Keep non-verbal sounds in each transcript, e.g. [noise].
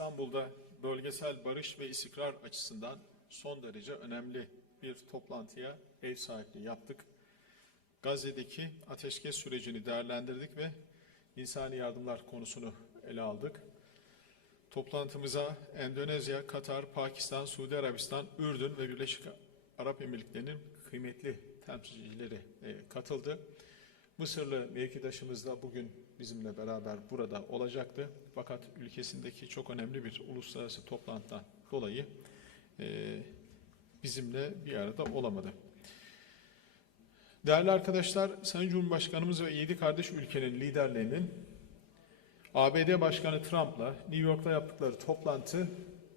İstanbul'da bölgesel barış ve istikrar açısından son derece önemli bir toplantıya ev sahipliği yaptık. Gazze'deki ateşkes sürecini değerlendirdik ve insani yardımlar konusunu ele aldık. Toplantımıza Endonezya, Katar, Pakistan, Suudi Arabistan, Ürdün ve Birleşik Arap Emirlikleri'nin kıymetli temsilcileri e, katıldı. Mısırlı mevkidaşımız da bugün bizimle beraber burada olacaktı. Fakat ülkesindeki çok önemli bir uluslararası toplantıdan dolayı e, bizimle bir arada olamadı. Değerli arkadaşlar, Sayın Cumhurbaşkanımız ve yedi kardeş ülkenin liderlerinin ABD Başkanı Trump'la New York'ta yaptıkları toplantı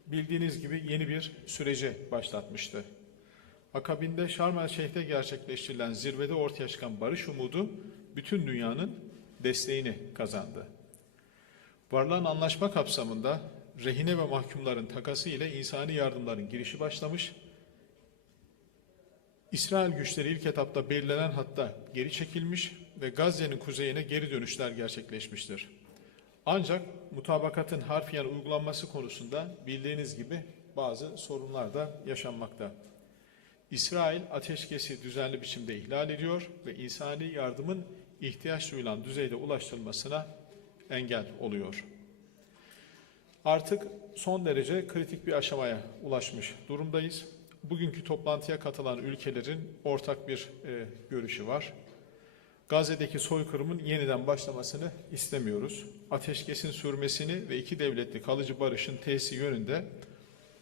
bildiğiniz gibi yeni bir sürece başlatmıştı. Akabinde Şarm El Şeyh'te gerçekleştirilen zirvede ortaya çıkan barış umudu bütün dünyanın desteğini kazandı. Varılan anlaşma kapsamında rehine ve mahkumların takası ile insani yardımların girişi başlamış. İsrail güçleri ilk etapta belirlenen hatta geri çekilmiş ve Gazze'nin kuzeyine geri dönüşler gerçekleşmiştir. Ancak mutabakatın harfiyen uygulanması konusunda bildiğiniz gibi bazı sorunlar da yaşanmakta. İsrail ateşkesi düzenli biçimde ihlal ediyor ve insani yardımın ihtiyaç duyulan düzeyde ulaştırılmasına engel oluyor. Artık son derece kritik bir aşamaya ulaşmış durumdayız. Bugünkü toplantıya katılan ülkelerin ortak bir e, görüşü var. Gazze'deki soykırımın yeniden başlamasını istemiyoruz. Ateşkesin sürmesini ve iki devletli kalıcı barışın tesisi yönünde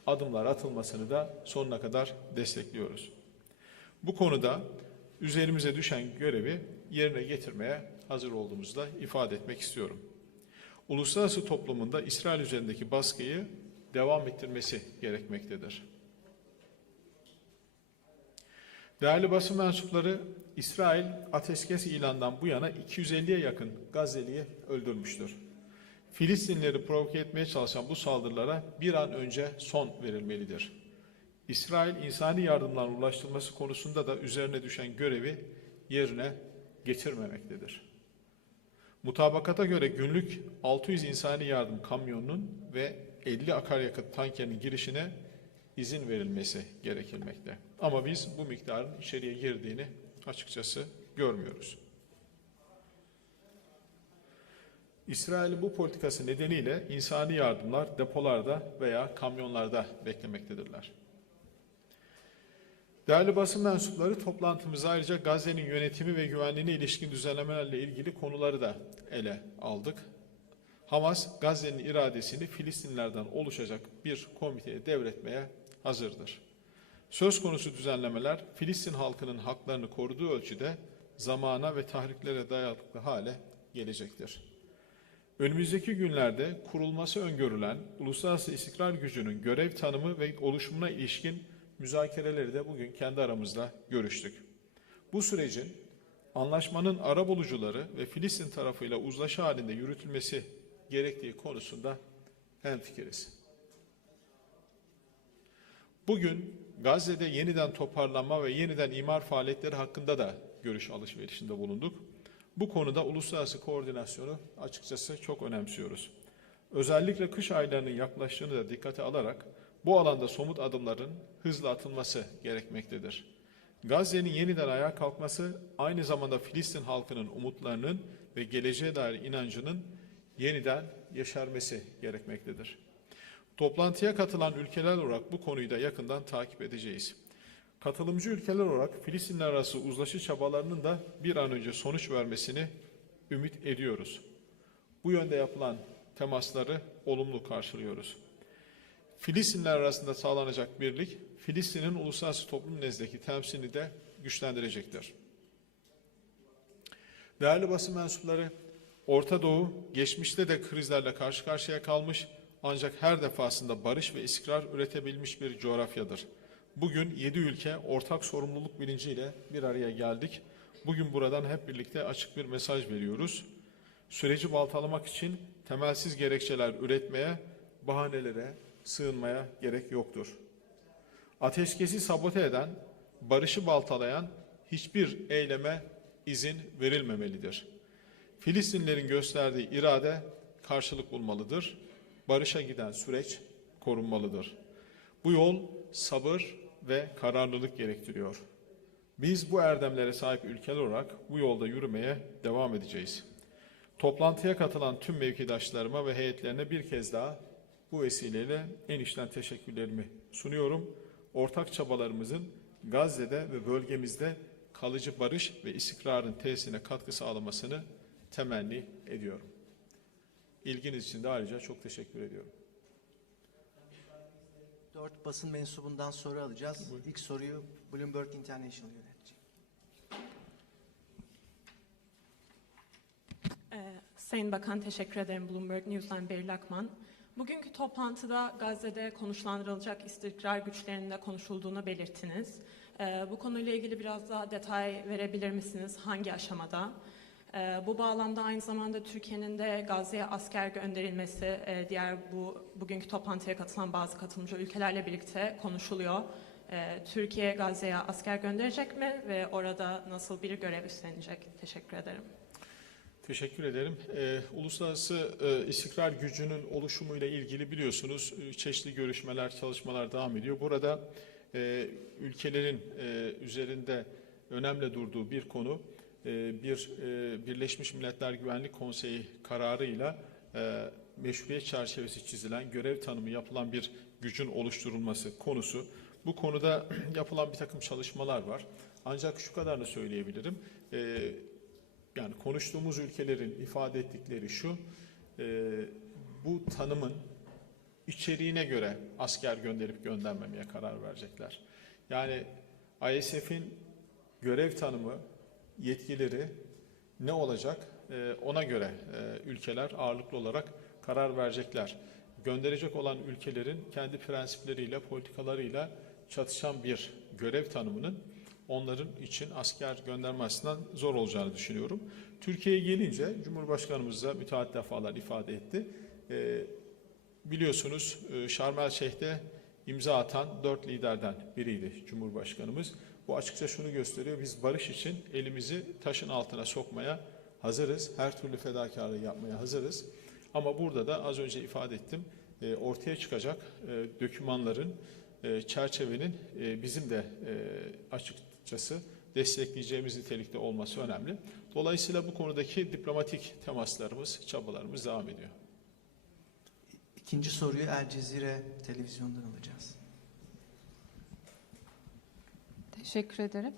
adımlar atılmasını da sonuna kadar destekliyoruz. Bu konuda üzerimize düşen görevi yerine getirmeye hazır olduğumuzu da ifade etmek istiyorum. Uluslararası toplumunda İsrail üzerindeki baskıyı devam ettirmesi gerekmektedir. Değerli basın mensupları, İsrail ateşkes ilandan bu yana 250'ye yakın Gazze'liyi öldürmüştür. Filistinleri provoke etmeye çalışan bu saldırılara bir an önce son verilmelidir. İsrail insani yardımların ulaştırılması konusunda da üzerine düşen görevi yerine getirmemektedir. Mutabakata göre günlük 600 insani yardım kamyonunun ve 50 akaryakıt tankerinin girişine izin verilmesi gerekilmekte. Ama biz bu miktarın içeriye girdiğini açıkçası görmüyoruz. İsrail bu politikası nedeniyle insani yardımlar depolarda veya kamyonlarda beklemektedirler. Değerli basın mensupları toplantımıza ayrıca Gazze'nin yönetimi ve güvenliğine ilişkin düzenlemelerle ilgili konuları da ele aldık. Hamas, Gazze'nin iradesini Filistinlerden oluşacak bir komiteye devretmeye hazırdır. Söz konusu düzenlemeler Filistin halkının haklarını koruduğu ölçüde zamana ve tahriklere dayalı hale gelecektir. Önümüzdeki günlerde kurulması öngörülen uluslararası istikrar gücünün görev tanımı ve oluşumuna ilişkin müzakereleri de bugün kendi aramızda görüştük. Bu sürecin anlaşmanın arabulucuları ve Filistin tarafıyla uzlaşı halinde yürütülmesi gerektiği konusunda hemfikiriz. Bugün Gazze'de yeniden toparlanma ve yeniden imar faaliyetleri hakkında da görüş alışverişinde bulunduk. Bu konuda uluslararası koordinasyonu açıkçası çok önemsiyoruz. Özellikle kış aylarının yaklaştığını da dikkate alarak bu alanda somut adımların hızla atılması gerekmektedir. Gazze'nin yeniden ayağa kalkması aynı zamanda Filistin halkının umutlarının ve geleceğe dair inancının yeniden yeşermesi gerekmektedir. Toplantıya katılan ülkeler olarak bu konuyu da yakından takip edeceğiz. Katılımcı ülkeler olarak Filistinler arası uzlaşı çabalarının da bir an önce sonuç vermesini ümit ediyoruz. Bu yönde yapılan temasları olumlu karşılıyoruz. Filistinler arasında sağlanacak birlik, Filistin'in uluslararası toplum nezdeki temsilini de güçlendirecektir. Değerli basın mensupları, Orta Doğu geçmişte de krizlerle karşı karşıya kalmış ancak her defasında barış ve istikrar üretebilmiş bir coğrafyadır. Bugün yedi ülke ortak sorumluluk bilinciyle bir araya geldik. Bugün buradan hep birlikte açık bir mesaj veriyoruz. Süreci baltalamak için temelsiz gerekçeler üretmeye, bahanelere sığınmaya gerek yoktur. Ateşkesi sabote eden, barışı baltalayan hiçbir eyleme izin verilmemelidir. Filistinlerin gösterdiği irade karşılık bulmalıdır. barışa giden süreç korunmalıdır. Bu yol sabır ve kararlılık gerektiriyor. Biz bu erdemlere sahip ülkeler olarak bu yolda yürümeye devam edeceğiz. Toplantıya katılan tüm mevkidaşlarıma ve heyetlerine bir kez daha bu vesileyle en içten teşekkürlerimi sunuyorum. Ortak çabalarımızın Gazze'de ve bölgemizde kalıcı barış ve istikrarın tesisine katkı sağlamasını temenni ediyorum. İlginiz için de ayrıca çok teşekkür ediyorum. Dört basın mensubundan soru alacağız. İlk soruyu Bloomberg International yönetecek. Ee, Sayın Bakan teşekkür ederim Bloomberg News'dan Beril Akman. Bugünkü toplantıda Gazze'de konuşlandırılacak istikrar güçlerinde konuşulduğunu belirttiniz. Ee, bu konuyla ilgili biraz daha detay verebilir misiniz? Hangi aşamada? Ee, bu bağlamda aynı zamanda Türkiye'nin de Gazze'ye asker gönderilmesi e, diğer bu bugünkü toplantıya katılan bazı katılımcı ülkelerle birlikte konuşuluyor. Ee, Türkiye Gazze'ye asker gönderecek mi ve orada nasıl bir görev üstlenecek? Teşekkür ederim. Teşekkür ederim. Ee, uluslararası e, istikrar gücünün oluşumuyla ilgili biliyorsunuz e, çeşitli görüşmeler, çalışmalar devam ediyor. Burada e, ülkelerin e, üzerinde önemli durduğu bir konu e, bir e, Birleşmiş Milletler Güvenlik Konseyi kararıyla e, meşruiyet çerçevesi çizilen, görev tanımı yapılan bir gücün oluşturulması konusu. Bu konuda [clears throat] yapılan bir takım çalışmalar var. Ancak şu kadarını söyleyebilirim. E, yani konuştuğumuz ülkelerin ifade ettikleri şu, e, bu tanımın içeriğine göre asker gönderip göndermemeye karar verecekler. Yani ISF'in görev tanımı, yetkileri ne olacak e, ona göre e, ülkeler ağırlıklı olarak karar verecekler. Gönderecek olan ülkelerin kendi prensipleriyle, politikalarıyla çatışan bir görev tanımının onların için asker gönderme açısından zor olacağını düşünüyorum. Türkiye'ye gelince Cumhurbaşkanımız da müteahhit defalar ifade etti. Ee, biliyorsunuz e, Şarm Şeyh'te imza atan dört liderden biriydi Cumhurbaşkanımız. Bu açıkça şunu gösteriyor. Biz barış için elimizi taşın altına sokmaya hazırız. Her türlü fedakarlığı yapmaya hazırız. Ama burada da az önce ifade ettim. e, ortaya çıkacak e, dokümanların e, çerçevenin e, bizim de e, açıkçası destekleyeceğimiz nitelikte olması önemli. Dolayısıyla bu konudaki diplomatik temaslarımız, çabalarımız devam ediyor. İkinci soruyu El Cezire televizyondan alacağız. Teşekkür ederim.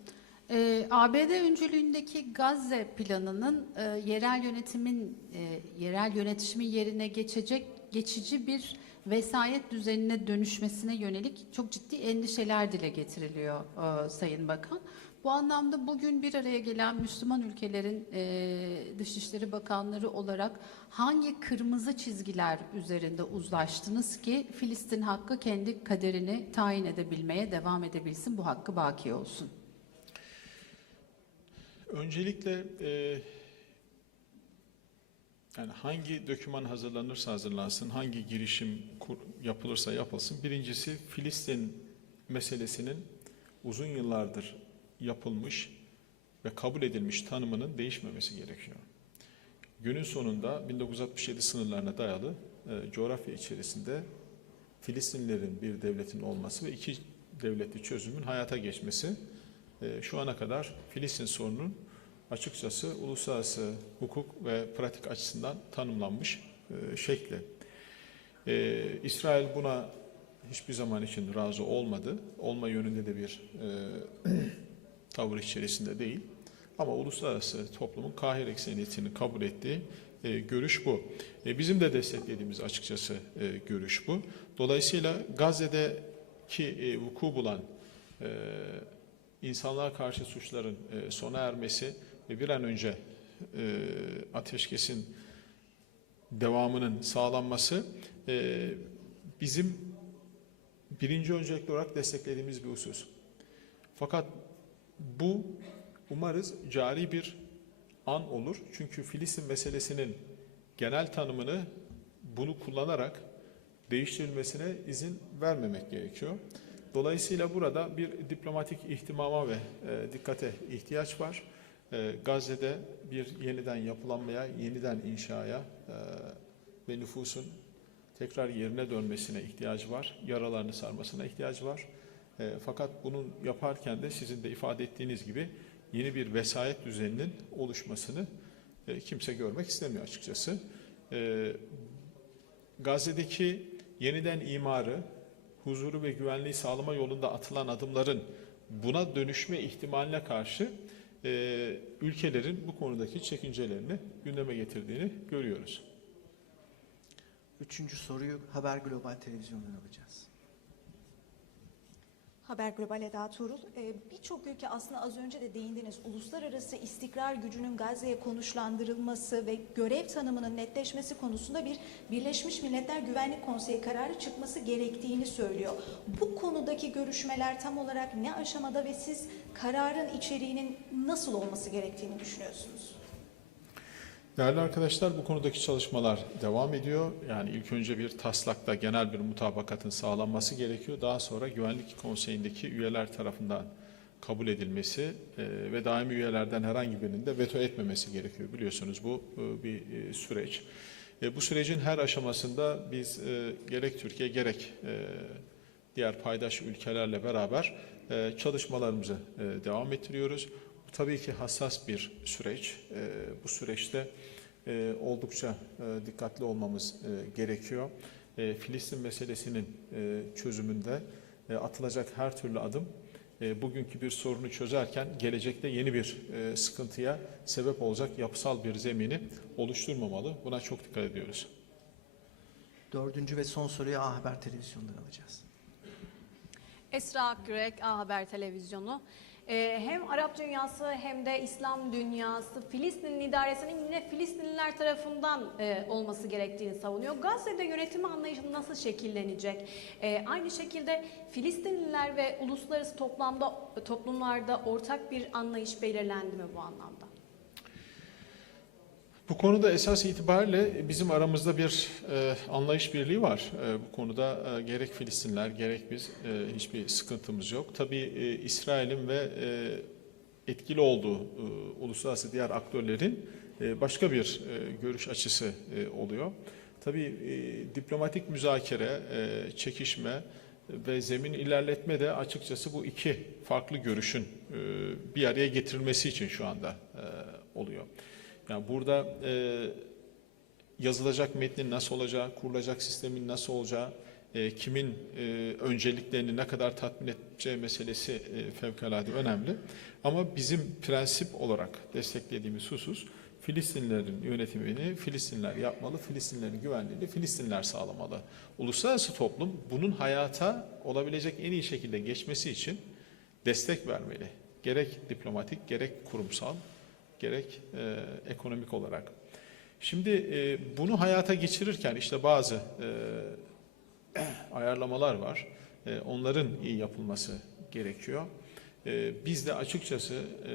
Ee, ABD öncülüğündeki Gazze planının e, yerel yönetimin e, yerel yönetişimin yerine geçecek geçici bir vesayet düzenine dönüşmesine yönelik çok ciddi endişeler dile getiriliyor e, Sayın Bakan. Bu anlamda bugün bir araya gelen Müslüman ülkelerin e, Dışişleri Bakanları olarak hangi kırmızı çizgiler üzerinde uzlaştınız ki Filistin hakkı kendi kaderini tayin edebilmeye devam edebilsin, bu hakkı baki olsun? Öncelikle e, yani hangi doküman hazırlanırsa hazırlansın, hangi girişim yapılırsa yapılsın, birincisi Filistin meselesinin uzun yıllardır yapılmış ve kabul edilmiş tanımının değişmemesi gerekiyor. Günün sonunda 1967 sınırlarına dayalı e, coğrafya içerisinde Filistinlilerin bir devletin olması ve iki devletli çözümün hayata geçmesi e, şu ana kadar Filistin sorunun açıkçası uluslararası hukuk ve pratik açısından tanımlanmış e, şekli. E, İsrail buna hiçbir zaman için razı olmadı. Olma yönünde de bir e, [clears throat] tavır içerisinde değil. Ama uluslararası toplumun kahir ekseniyetini kabul ettiği e, görüş bu. E, bizim de desteklediğimiz açıkçası e, görüş bu. Dolayısıyla Gazze'deki e, vuku bulan e, insanlığa karşı suçların e, sona ermesi ve bir an önce e, ateşkesin devamının sağlanması e, bizim birinci öncelikli olarak desteklediğimiz bir husus. Fakat bu umarız cari bir an olur. Çünkü Filistin meselesinin genel tanımını bunu kullanarak değiştirilmesine izin vermemek gerekiyor. Dolayısıyla burada bir diplomatik ihtimama ve e, dikkate ihtiyaç var. E, Gazze'de bir yeniden yapılanmaya, yeniden inşaya e, ve nüfusun tekrar yerine dönmesine ihtiyacı var. Yaralarını sarmasına ihtiyacı var. E, fakat bunun yaparken de sizin de ifade ettiğiniz gibi yeni bir vesayet düzeninin oluşmasını e, kimse görmek istemiyor açıkçası. Gazze'deki yeniden imarı, huzuru ve güvenliği sağlama yolunda atılan adımların buna dönüşme ihtimaline karşı e, ülkelerin bu konudaki çekincelerini gündeme getirdiğini görüyoruz. Üçüncü soruyu Haber Global Televizyon'dan alacağız. Haber Global Eda Tuğrul. Ee, Birçok ülke aslında az önce de değindiniz. Uluslararası istikrar gücünün Gazze'ye konuşlandırılması ve görev tanımının netleşmesi konusunda bir Birleşmiş Milletler Güvenlik Konseyi kararı çıkması gerektiğini söylüyor. Bu konudaki görüşmeler tam olarak ne aşamada ve siz kararın içeriğinin nasıl olması gerektiğini düşünüyorsunuz? Değerli arkadaşlar bu konudaki çalışmalar devam ediyor. Yani ilk önce bir taslakta genel bir mutabakatın sağlanması gerekiyor. Daha sonra Güvenlik Konseyi'ndeki üyeler tarafından kabul edilmesi e, ve daimi üyelerden herhangi birinin de veto etmemesi gerekiyor. Biliyorsunuz bu e, bir e, süreç. Bu sürecin her aşamasında biz gerek Türkiye gerek diğer paydaş ülkelerle beraber çalışmalarımızı devam ettiriyoruz. Tabii ki hassas bir süreç. E, bu süreçte e, oldukça e, dikkatli olmamız e, gerekiyor. E, Filistin meselesinin e, çözümünde e, atılacak her türlü adım e, bugünkü bir sorunu çözerken gelecekte yeni bir e, sıkıntıya sebep olacak yapısal bir zemini oluşturmamalı. Buna çok dikkat ediyoruz. Dördüncü ve son soruyu A Haber Televizyon'dan alacağız. Esra Akgürek, A Haber Televizyonu. Ee, hem Arap dünyası hem de İslam dünyası Filistin'in idaresinin yine Filistinliler tarafından e, olması gerektiğini savunuyor. Gazze'de yönetimi anlayışı nasıl şekillenecek? Ee, aynı şekilde Filistinliler ve uluslararası toplamda toplumlarda ortak bir anlayış belirlendi mi bu anlamda? Bu konuda esas itibariyle bizim aramızda bir e, anlayış birliği var. E, bu konuda e, gerek Filistinler gerek biz e, hiçbir sıkıntımız yok. Tabii e, İsrail'in ve e, etkili olduğu e, uluslararası diğer aktörlerin e, başka bir e, görüş açısı e, oluyor. Tabii e, diplomatik müzakere, e, çekişme ve zemin ilerletme de açıkçası bu iki farklı görüşün e, bir araya getirilmesi için şu anda e, oluyor. Yani burada e, yazılacak metnin nasıl olacağı, kurulacak sistemin nasıl olacağı, e, kimin e, önceliklerini ne kadar tatmin edeceği meselesi e, fevkalade önemli. Ama bizim prensip olarak desteklediğimiz husus Filistinlerin yönetimini Filistinler yapmalı, Filistinlerin güvenliğini Filistinler sağlamalı. Uluslararası toplum bunun hayata olabilecek en iyi şekilde geçmesi için destek vermeli. Gerek diplomatik, gerek kurumsal, gerek e, ekonomik olarak. Şimdi e, bunu hayata geçirirken işte bazı e, [clears throat] ayarlamalar var. E, onların iyi yapılması gerekiyor. E, biz de açıkçası e,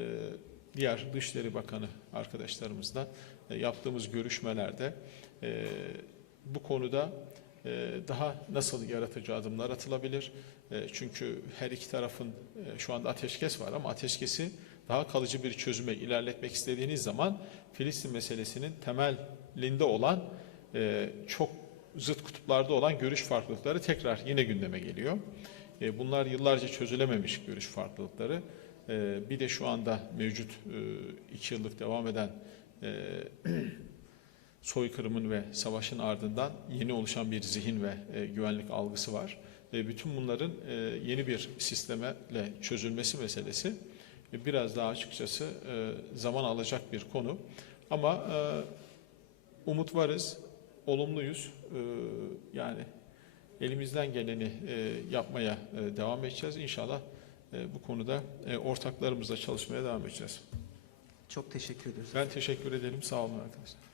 diğer Dışişleri Bakanı arkadaşlarımızla e, yaptığımız görüşmelerde e, bu konuda e, daha nasıl yaratıcı adımlar atılabilir? E, çünkü her iki tarafın e, şu anda ateşkes var ama ateşkesi daha kalıcı bir çözüme ilerletmek istediğiniz zaman Filistin meselesinin temelinde olan e, çok zıt kutuplarda olan görüş farklılıkları tekrar yine gündeme geliyor. E, bunlar yıllarca çözülememiş görüş farklılıkları. E, bir de şu anda mevcut e, iki yıllık devam eden e, [clears throat] soykırımın ve savaşın ardından yeni oluşan bir zihin ve e, güvenlik algısı var. E, bütün bunların e, yeni bir sistemle çözülmesi meselesi biraz daha açıkçası e, zaman alacak bir konu. Ama e, umut varız, olumluyuz. E, yani elimizden geleni yapmaya devam edeceğiz. İnşallah bu konuda ortaklarımızla çalışmaya devam edeceğiz. Çok teşekkür ediyoruz. Ben teşekkür ederim. Sağ olun arkadaşlar.